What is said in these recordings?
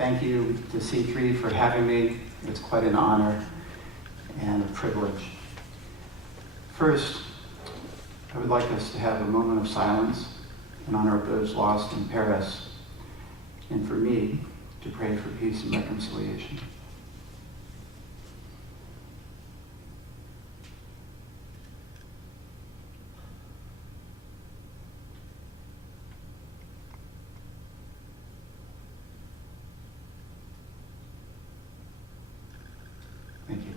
thank you to C3 for having me. It's quite an honor and a privilege. First, I would like us to have a moment of silence in honor of those lost in Paris, and for me to pray for peace and reconciliation. Thank you.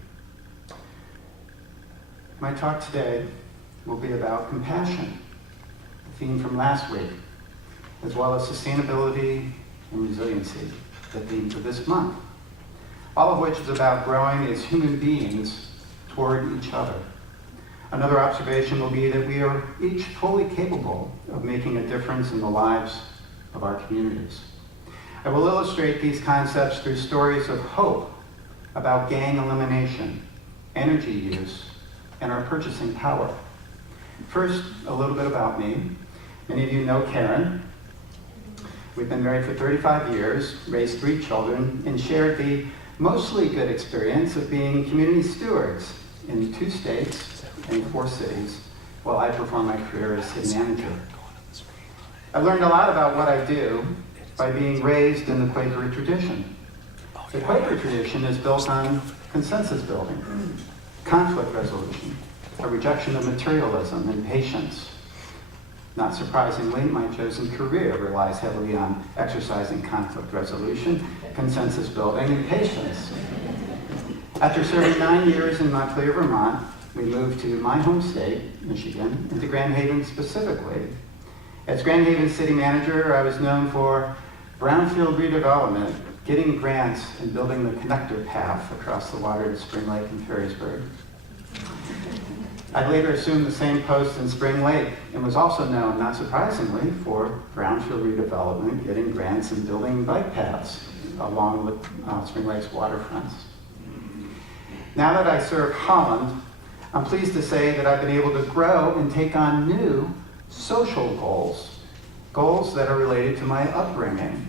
My talk today will be about compassion, the theme from last week, as well as sustainability and resiliency, the theme for this month, all of which is about growing as human beings toward each other. Another observation will be that we are each fully capable of making a difference in the lives of our communities. I will illustrate these concepts through stories of hope about gang elimination, energy use, and our purchasing power. First, a little bit about me. Many of you know Karen. We've been married for 35 years, raised 3 children, and shared the mostly good experience of being community stewards in 2 states and 4 cities while I performed my career as city manager. I learned a lot about what I do by being raised in the Quaker tradition. The Quaker tradition is built on consensus building, conflict resolution, a rejection of materialism and patience. Not surprisingly, my chosen career relies heavily on exercising conflict resolution, consensus building, and patience. After serving 9 years in Montclair, Vermont, we moved to my home state, Michigan, and to Grand Haven specifically. As Grand Haven city manager, I was known for brownfield redevelopment, getting grants and building the connector path across the water to Spring Lake and Ferrisburg. I later assumed the same post in Spring Lake and was also known, not surprisingly, for brownfield redevelopment, getting grants and building bike paths along with Spring Lake's waterfronts. Now that I serve Holland, I'm pleased to say that I've been able to grow and take on new social goals, goals that are related to my upbringing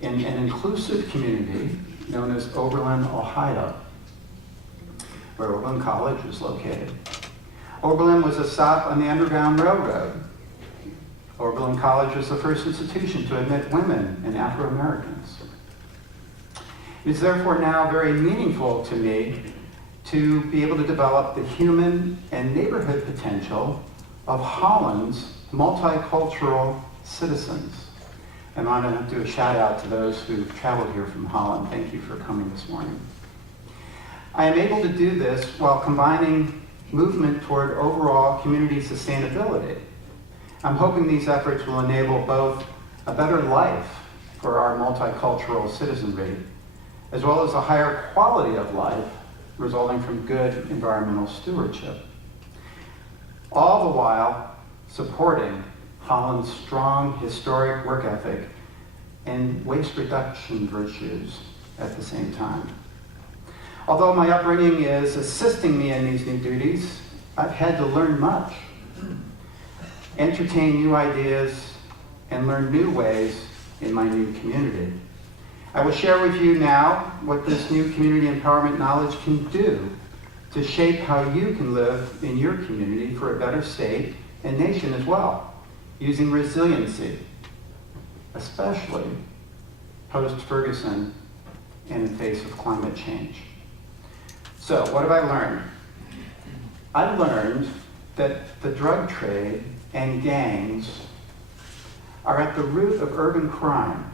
in an inclusive community known as Oberlin, Ohio, where Oberlin College is located. Oberlin was a stop on the Underground Railroad. Oberlin College was the first institution to admit women and Afro-Americans. It is therefore now very meaningful to me to be able to develop the human and neighborhood potential of Holland's multicultural citizens. And I want to do a shout out to those who've traveled here from Holland. Thank you for coming this morning. I am able to do this while combining movement toward overall community sustainability. I'm hoping these efforts will enable both a better life for our multicultural citizenry, as well as a higher quality of life resulting from good environmental stewardship. All the while supporting Holland's strong historic work ethic and waste reduction virtues at the same time. Although my upbringing is assisting me in these new duties, I've had to learn much, entertain new ideas, and learn new ways in my new community. I will share with you now what this new community empowerment knowledge can do to shape how you can live in your community for a better state and nation as well, using resiliency, especially post-Ferguson and in face of climate change. So, what have I learned? I learned that the drug trade and gangs are at the root of urban crime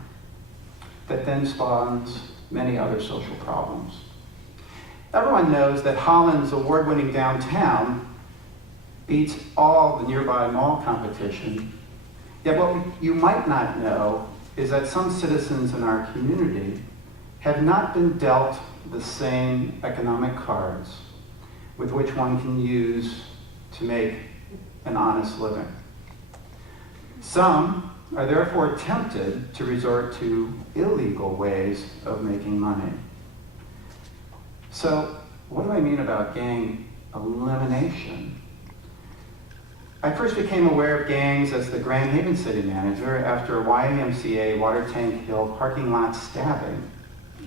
that then spawns many other social problems. Everyone knows that Holland's award-winning downtown beats all the nearby mall competition. Yet what you might not know is that some citizens in our community have not been dealt the same economic cards with which one can use to make an honest living. Some are therefore tempted to resort to illegal ways of making money. So, what do I mean about gang elimination? I first became aware of gangs as the Grand Haven city manager after a YMCA Water Tank Hill parking lot stabbing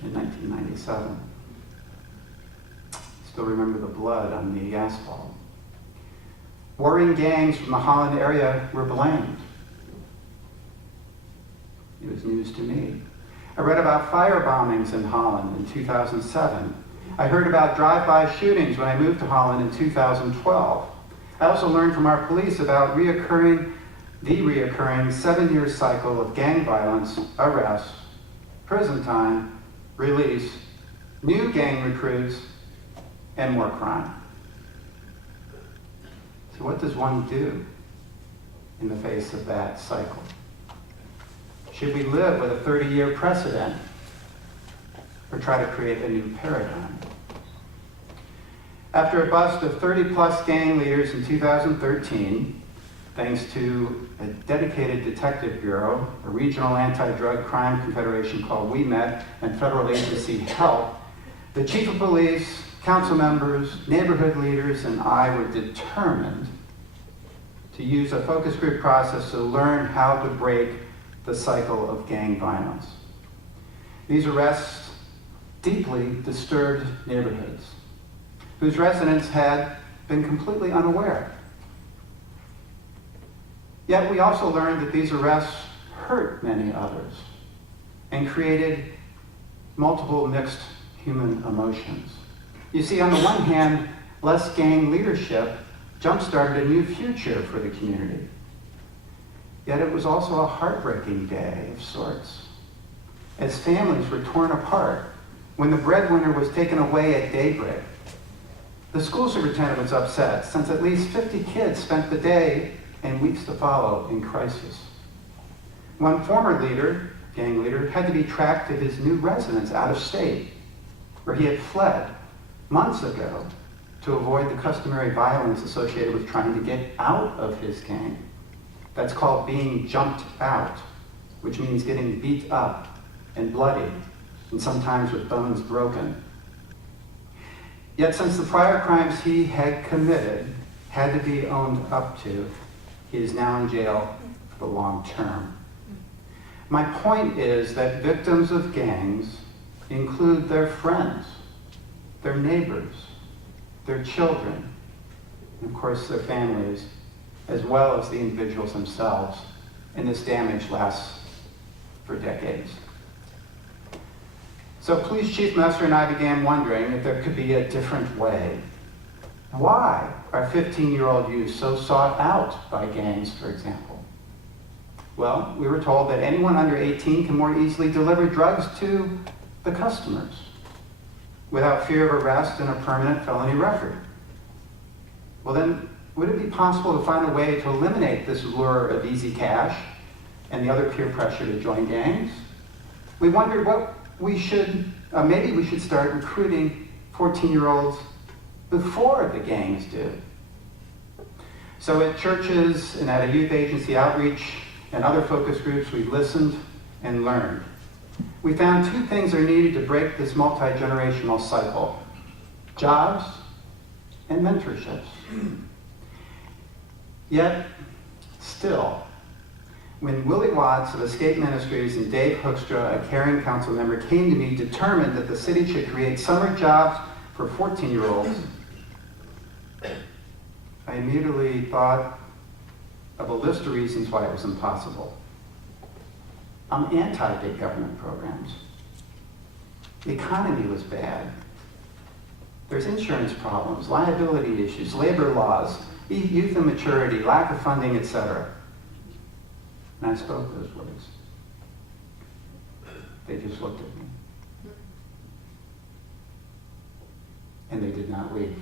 in 1997. Still remember the blood on the asphalt. Warring gangs from the Holland area were blamed. It was news to me. I read about fire bombings in Holland in 2007. I heard about drive-by shootings when I moved to Holland in 2012. I also learned from our police about the reoccurring 7-year cycle of gang violence, arrests, prison time, release, new gang recruits, and more crime. So what does one do in the face of that cycle? Should we live with a 30-year precedent or try to create a new paradigm? After a bust of 30-plus gang leaders in 2013, thanks to a dedicated detective bureau, a regional anti-drug crime confederation called WeMet, and federal agency HELP, the chief of police, council members, neighborhood leaders, and I were determined to use a focus group process to learn how to break the cycle of gang violence. These arrests deeply disturbed neighborhoods whose residents had been completely unaware. Yet we also learned that these arrests hurt many others and created multiple mixed human emotions. You see, on the one hand, less gang leadership jump-started a new future for the community. Yet it was also a heartbreaking day of sorts, as families were torn apart when the breadwinner was taken away at daybreak. The school superintendent was upset, since at least 50 kids spent the day and weeks to follow in crisis. One former gang leader, had to be tracked to his new residence out of state, where he had fled months ago to avoid the customary violence associated with trying to get out of his gang. That's called being jumped out, which means getting beat up and bloodied, and sometimes with bones broken. Yet since the prior crimes he had committed had to be owned up to, he is now in jail for the long term. My point is that victims of gangs include their friends, their neighbors, their children, and of course their families, as well as the individuals themselves, and this damage lasts for decades. So Police Chief Messer and I began wondering if there could be a different way. Why are 15-year-old youth so sought out by gangs, for example? Well, we were told that anyone under 18 can more easily deliver drugs to the customers without fear of arrest and a permanent felony record. Well then, would it be possible to find a way to eliminate this lure of easy cash and the other peer pressure to join gangs? We wondered what maybe we should start recruiting 14-year-olds before the gangs do. So at churches and at a youth agency outreach and other focus groups, we listened and learned. We found two things are needed to break this multi-generational cycle: jobs and mentorships. Yet, still, when Willie Watts of Escape Ministries and Dave Hoekstra, a caring council member, came to me determined that the city should create summer jobs for 14-year-olds, I immediately thought of a list of reasons why it was impossible. I'm anti-big government programs. The economy was bad. There's insurance problems, liability issues, labor laws, youth immaturity, lack of funding, etc. And I spoke those words. They just looked at me. And they did not leave.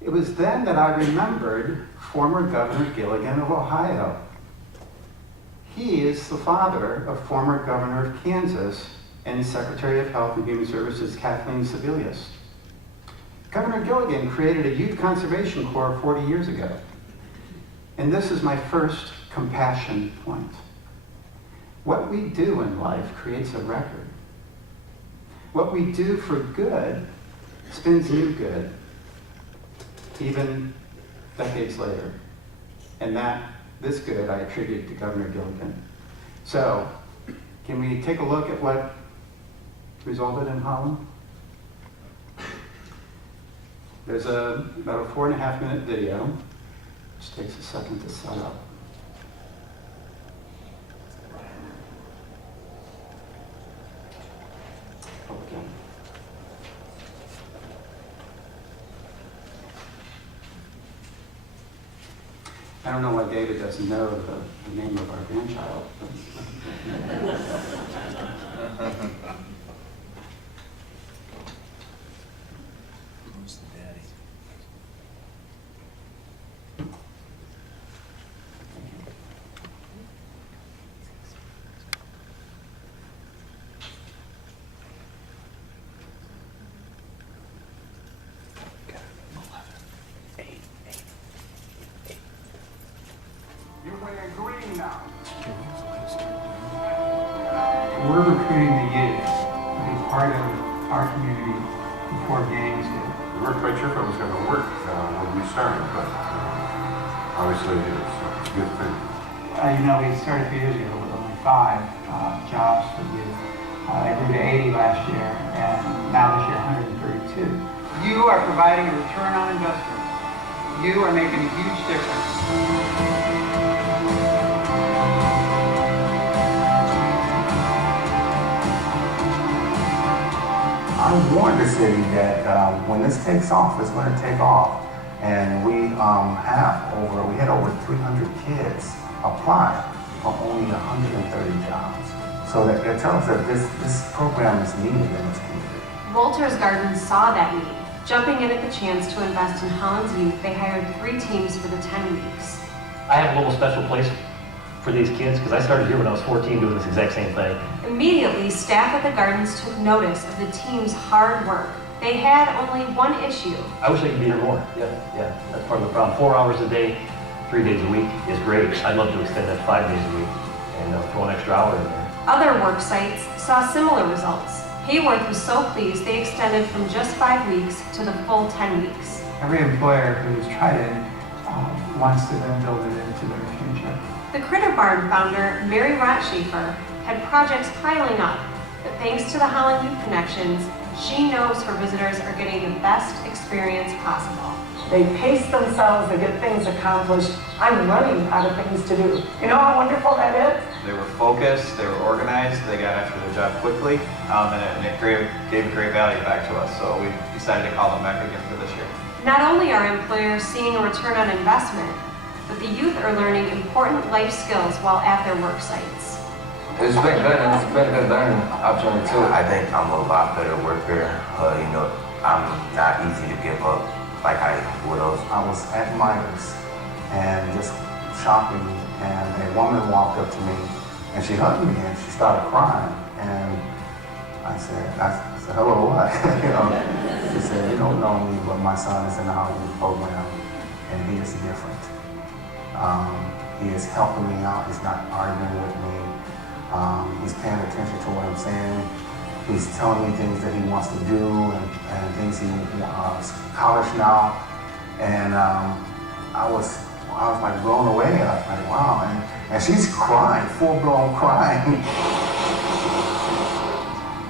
It was then that I remembered former Governor Gilligan of Ohio. He is the father of former Governor of Kansas and Secretary of Health and Human Services Kathleen Sebelius. Governor Gilligan created a youth conservation corps 40 years ago. And this is my first compassion point. What we do in life creates a record. What we do for good spins new good. even decades later. And this good I attribute to Governor Gilligan. So, can we take a look at what resulted in Holland? There's about a 4.5-minute video, which takes a second to set up. Okay. I don't know why David doesn't know the name of our grandchild. Who's the daddy? You're wearing green now. We're recruiting the youth to be part of our community before gangs do. We weren't quite sure if it was going to work when we started, but obviously it's a good thing. We started a few years ago with only 5 jobs for youth. They grew to 80 last year, and now this year 132. You are providing a return on investment. You are making a huge difference. I warned the city that when this takes off, it's going to take off. And we had over 300 kids apply for only 130 jobs. So that tells us that this program is needed in this community. Walters Gardens saw that need. Jumping in at the chance to invest in Holland's youth, they hired 3 teams for the 10 weeks. I have a little special place for these kids because I started here when I was 14 doing this exact same thing. Immediately, staff at the Gardens took notice of the team's hard work. They had only one issue. I wish I could be here more. Yeah, that's part of the problem. 4 hours a day, 3 days a week is great. I'd love to extend that 5 days a week and throw an extra hour in there. Other work sites saw similar results. Hayworth was so pleased they extended from just 5 weeks to the full 10 weeks. Every employer who's tried it wants to then build it into their future. The Critter Barn founder, Mary Rotschafer, had projects piling up, but thanks to the Holland Youth Connections, she knows her visitors are getting the best experience possible. They pace themselves, they get things accomplished. I'm running out of things to do. You know how wonderful that is? They were focused, they were organized, they got after their job quickly, and it gave a great value back to us. So we decided to call them back again for this year. Not only are employers seeing a return on investment, but the youth are learning important life skills while at their work sites. It's been good, and it's been a good learning opportunity too. I think I'm a lot better worker. I'm not easy to give up like I would have. I was at Myers and just shopping, and a woman walked up to me and she hugged me and she started crying. And I said, hello, what? She said, you don't know me, but my son is in the Holland Youth program, and he is different. He is helping me out. He's not arguing with me. He's paying attention to what I'm saying. He's telling me things that he wants to do and things he wants. College now, and I was like blown away. I was like, wow, and she's crying, full-blown crying.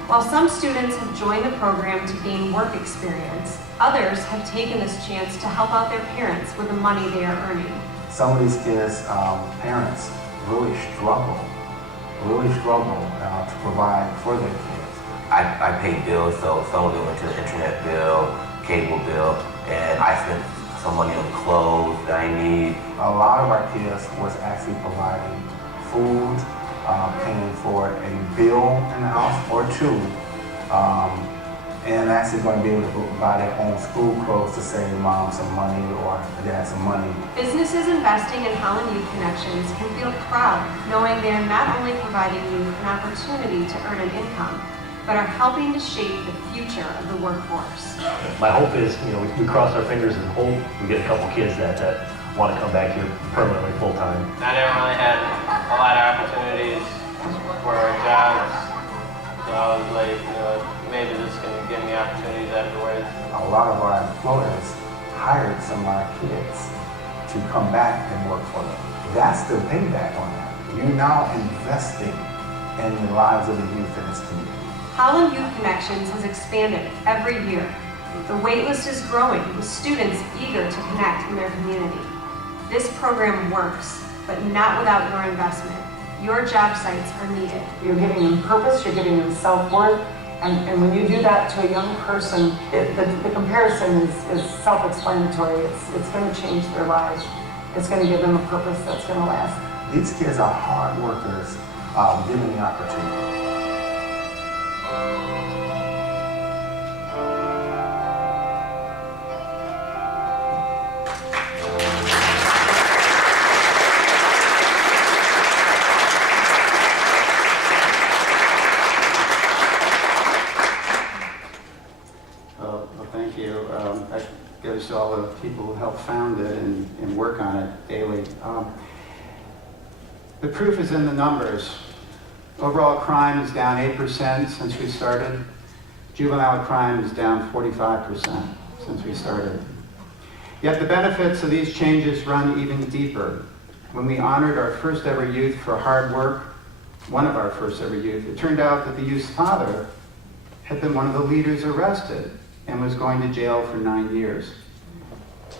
While some students have joined the program to gain work experience, others have taken this chance to help out their parents with the money they are earning. Some of these kids' parents really struggle to provide for their kids. I pay bills, so some of them went to the internet bill, cable bill, and I spent some money on clothes that I need. A lot of our kids was actually providing food, paying for a bill in the house or 2, and actually going to be able to buy their own school clothes to save mom some money or dad some money. Businesses investing in Holland Youth Connections can feel proud knowing they are not only providing youth an opportunity to earn an income, but are helping to shape the future of the workforce. My hope is, we cross our fingers and hope we get a couple kids that want to come back here permanently, full-time. I never really had a lot of opportunities for jobs, so I was like, maybe this can give me opportunities afterwards. A lot of our employers hired somebody to come back and work for them. That's the payback on that. You're now investing in the lives of the youth in this community. Holland Youth Connections has expanded every year. The waitlist is growing, with students eager to connect in their community. This program works, but not without your investment. Your job sites are needed. You're giving them purpose, you're giving them self-worth, and when you do that to a young person, the comparison is self-explanatory. It's going to change their lives. It's going to give them a purpose that's going to last. These kids are hard workers, given the opportunity. Well, thank you. That goes to all the people who helped found it and work on it daily. The proof is in the numbers. Overall crime is down 8% since we started. Juvenile crime is down 45% since we started. Yet the benefits of these changes run even deeper. When we honored our first ever youth for hard work, one of our first ever youth, it turned out that the youth's father had been one of the leaders arrested and was going to jail for 9 years.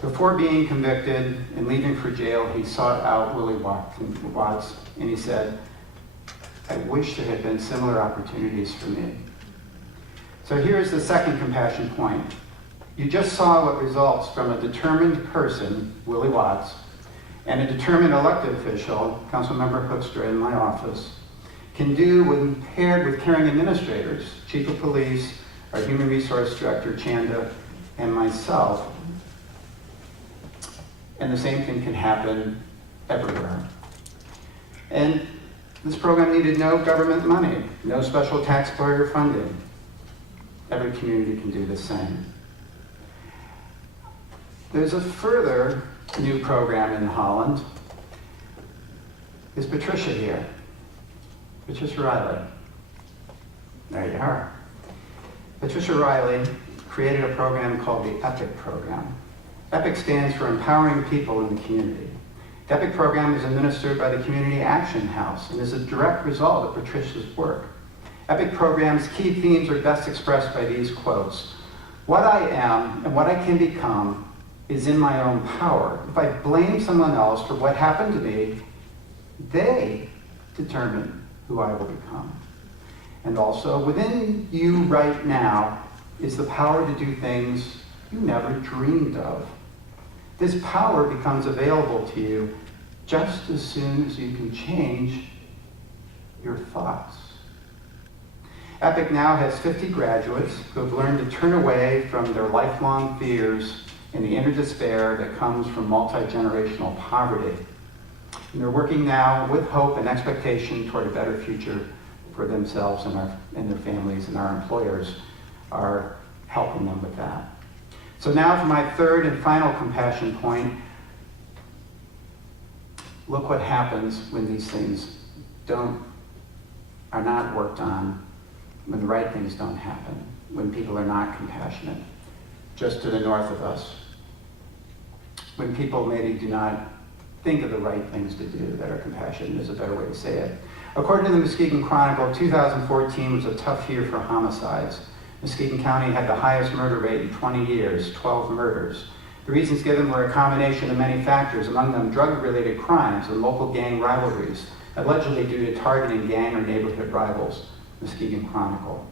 Before being convicted and leaving for jail, he sought out Willie Watts and he said, "I wish there had been similar opportunities for me." So here's the second compassion point. You just saw what results from a determined person, Willie Watts, and a determined elected official, Councilmember Hoekstra in my office, can do when paired with caring administrators, Chief of Police, our Human Resource Director, Chanda, and myself. And the same thing can happen everywhere. And this program needed no government money, no special taxpayer funding. Every community can do the same. There's a further new program in Holland. Is Patricia here? Patricia Riley. There you are. Patricia Riley created a program called the EPIC program. EPIC stands for Empowering People in the Community. The EPIC program is administered by the Community Action House and is a direct result of Patricia's work. EPIC program's key themes are best expressed by these quotes. "What I am and what I can become is in my own power. If I blame someone else for what happened to me, they determine who I will become." And also, within you right now is the power to do things you never dreamed of. This power becomes available to you just as soon as you can change your thoughts. EPIC now has 50 graduates who have learned to turn away from their lifelong fears and the inner despair that comes from multi-generational poverty. And they're working now with hope and expectation toward a better future for themselves and their families, and our employers are helping them with that. So now for my third and final compassion point. Look what happens when these things are not worked on, when the right things don't happen, when people are not compassionate. Just to the north of us, when people maybe do not think of the right things to do that are compassionate is a better way to say it. According to the Muskegon Chronicle, 2014 was a tough year for homicides. Muskegon County had the highest murder rate in 20 years, 12 murders. The reasons given were a combination of many factors, among them drug-related crimes and local gang rivalries, allegedly due to targeting gang or neighborhood rivals, Muskegon Chronicle.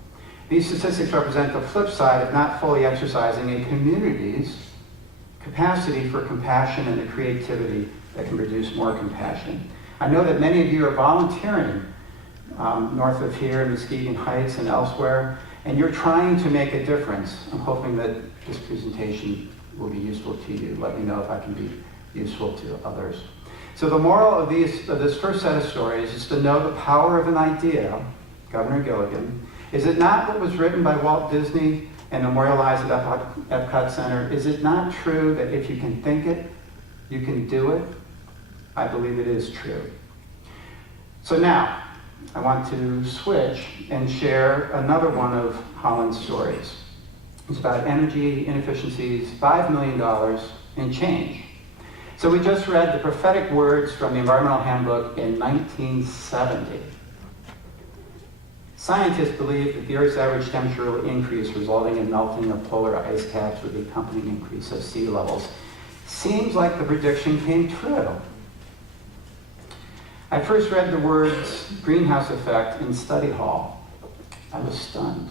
These statistics represent the flip side of not fully exercising a community's capacity for compassion and the creativity that can produce more compassion. I know that many of you are volunteering north of here in Muskegon Heights and elsewhere, and you're trying to make a difference. I'm hoping that this presentation will be useful to you. Let me know if I can be useful to others. So the moral of this first set of stories is to know the power of an idea, Governor Gilligan. Is it not what was written by Walt Disney and memorialized at Epcot Center? Is it not true that if you can think it, you can do it? I believe it is true. So now, I want to switch and share another one of Holland's stories. It's about energy inefficiencies, $5 million and change. So we just read the prophetic words from the Environmental Handbook in 1970. Scientists believe that the Earth's average temperature will increase, resulting in melting of polar ice caps with the accompanying increase of sea levels. Seems like the prediction came true. I first read the words greenhouse effect in study hall. I was stunned.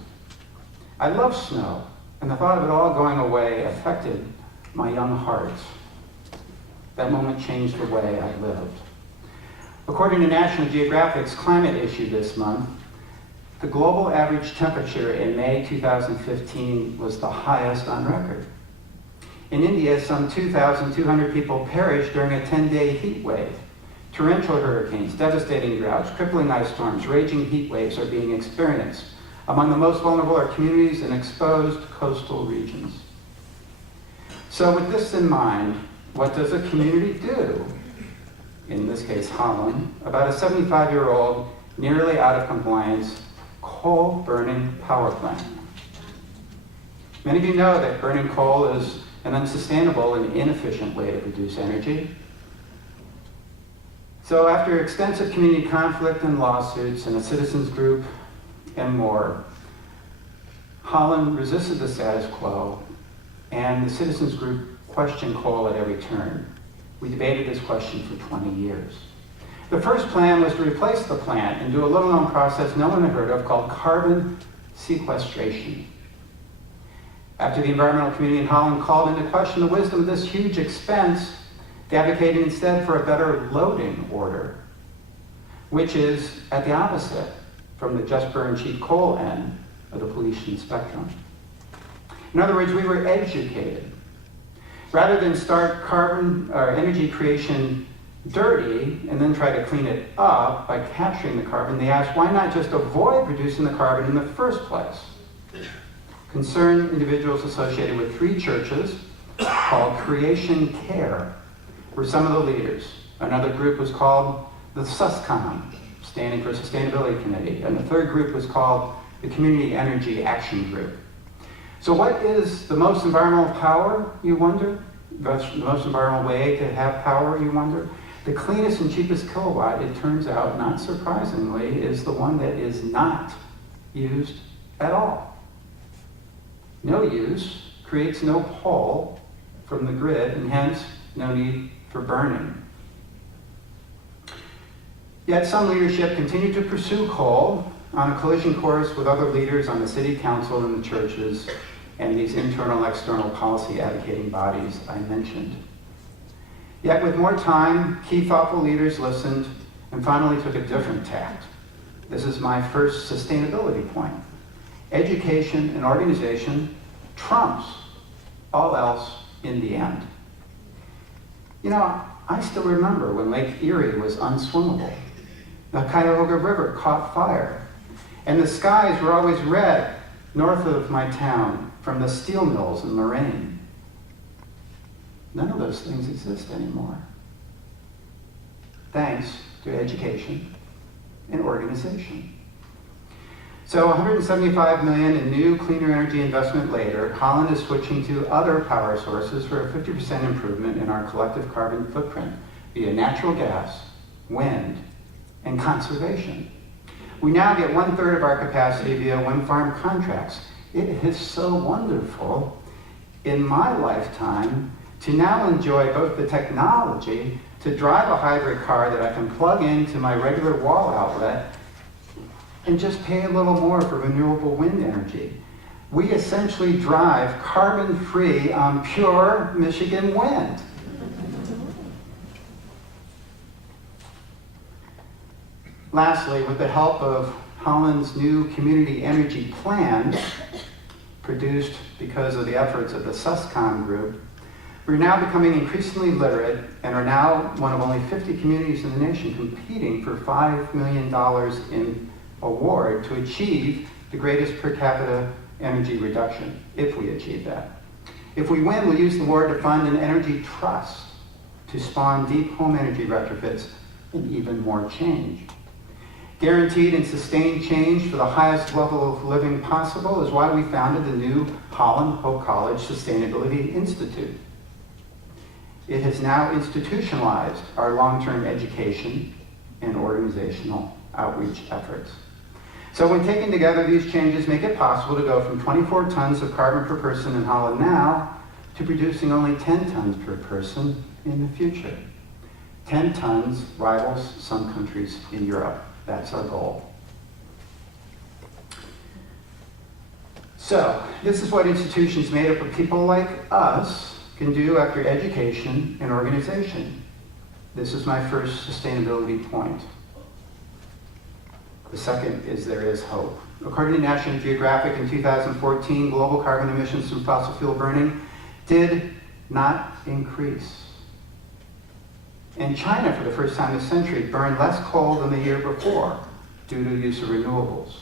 I love snow, and the thought of it all going away affected my young heart. That moment changed the way I lived. According to National Geographic's climate issue this month, the global average temperature in May 2015 was the highest on record. In India, some 2,200 people perished during a 10-day heat wave. Torrential hurricanes, devastating droughts, crippling ice storms, raging heat waves are being experienced. Among the most vulnerable are communities in exposed coastal regions. So with this in mind, what does a community do, in this case Holland, about a 75-year-old, nearly out of compliance, coal-burning power plant? Many of you know that burning coal is an unsustainable and inefficient way to produce energy. So after extensive community conflict and lawsuits and a citizens group and more, Holland resisted the status quo, and the citizens group questioned coal at every turn. We debated this question for 20 years. The first plan was to replace the plant and do a little-known process no one had heard of called carbon sequestration. After the environmental community in Holland called into question the wisdom of this huge expense, they advocated instead for a better loading order, which is at the opposite from the just burn cheap coal end of the pollution spectrum. In other words, we were educated. Rather than start carbon or energy creation dirty and then try to clean it up by capturing the carbon, they asked, why not just avoid producing the carbon in the first place? Concerned individuals associated with 3 churches called Creation Care were some of the leaders. Another group was called the SUSCOM, standing for Sustainability Committee, and the third group was called the Community Energy Action Group. So what is the most environmental power, you wonder? The most environmental way to have power, you wonder? The cleanest and cheapest kilowatt, it turns out, not surprisingly, is the one that is not used at all. No use creates no pull from the grid, and hence no need for burning. Yet some leadership continued to pursue coal on a collision course with other leaders on the city council and the churches and these internal external policy advocating bodies I mentioned. Yet with more time, key thoughtful leaders listened and finally took a different tact. This is my first sustainability point. Education and organization trumps all else in the end. You know, I still remember when Lake Erie was unswimmable. The Cuyahoga River caught fire, and the skies were always red north of my town from the steel mills in Lorain. None of those things exist anymore, thanks to education and organization. So $175 million in new cleaner energy investment later, Holland is switching to other power sources for a 50% improvement in our collective carbon footprint via natural gas, wind, and conservation. We now get 1/3 of our capacity via wind farm contracts. It is so wonderful in my lifetime to now enjoy both the technology to drive a hybrid car that I can plug into my regular wall outlet and just pay a little more for renewable wind energy. We essentially drive carbon-free on pure Michigan wind. Lastly, with the help of Holland's new community energy plan, produced because of the efforts of the SUSCOM group, we're now becoming increasingly literate and are now one of only 50 communities in the nation competing for $5 million in award to achieve the greatest per capita energy reduction, if we achieve that. If we win, we'll use the award to fund an energy trust to spawn deep home energy retrofits and even more change. Guaranteed and sustained change for the highest level of living possible is why we founded the new Holland Hope College Sustainability Institute. it has now institutionalized our long-term education and organizational outreach efforts. So when taken together, these changes make it possible to go from 24 tons of carbon per person in Holland now to producing only 10 tons per person in the future. 10 tons rivals some countries in Europe. That's our goal. So, this is what institutions made up of people like us can do after education and organization. This is my first sustainability point. The second is there is hope. According to National Geographic in 2014, global carbon emissions from fossil fuel burning did not increase. And China, for the first time this century, burned less coal than the year before due to the use of renewables.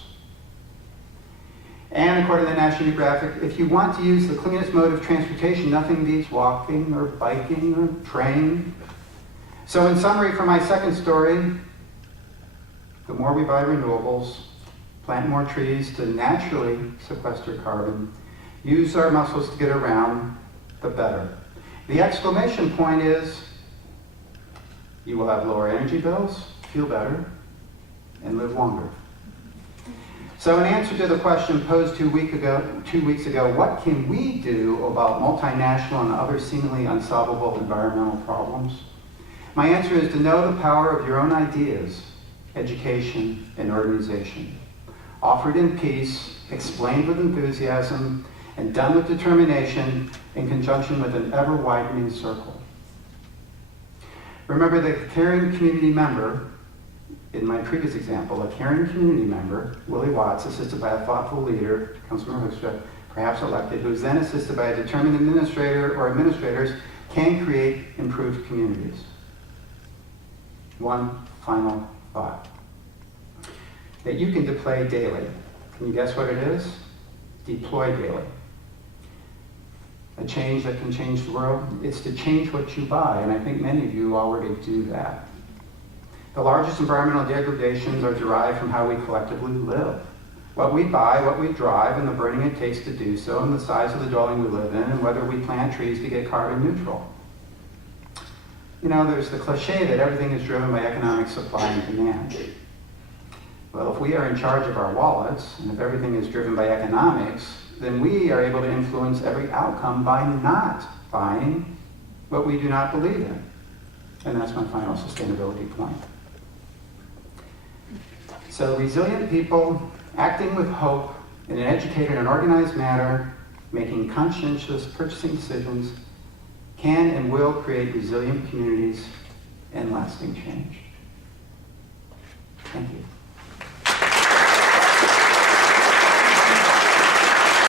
And according to National Geographic, if you want to use the cleanest mode of transportation, nothing beats walking or biking or train. So in summary, for my second story, the more we buy renewables, plant more trees to naturally sequester carbon, use our muscles to get around, the better. The exclamation point is, you will have lower energy bills, feel better, and live longer. So in answer to the question posed 2 weeks ago, what can we do about multinational and other seemingly unsolvable environmental problems? My answer is to know the power of your own ideas, education, and organization. Offered in peace, explained with enthusiasm, and done with determination in conjunction with an ever-widening circle. Remember that a caring community member, in my previous example, a caring community member, Willie Watts, assisted by a thoughtful leader, Councilmember Hoekstra, perhaps elected, who is then assisted by a determined administrator or administrators, can create improved communities. One final thought. That you can deploy daily. Can you guess what it is? Deploy daily. A change that can change the world. It's to change what you buy, and I think many of you already do that. The largest environmental degradations are derived from how we collectively live. What we buy, what we drive, and the burning it takes to do so, and the size of the dwelling we live in, and whether we plant trees to get carbon neutral. You know, there's the cliche that everything is driven by economic supply and demand. Well, if we are in charge of our wallets, and if everything is driven by economics, then we are able to influence every outcome by not buying what we do not believe in. And that's my final sustainability point. So resilient people acting with hope in an educated and organized manner, making conscientious purchasing decisions, can and will create resilient communities and lasting change. Thank you.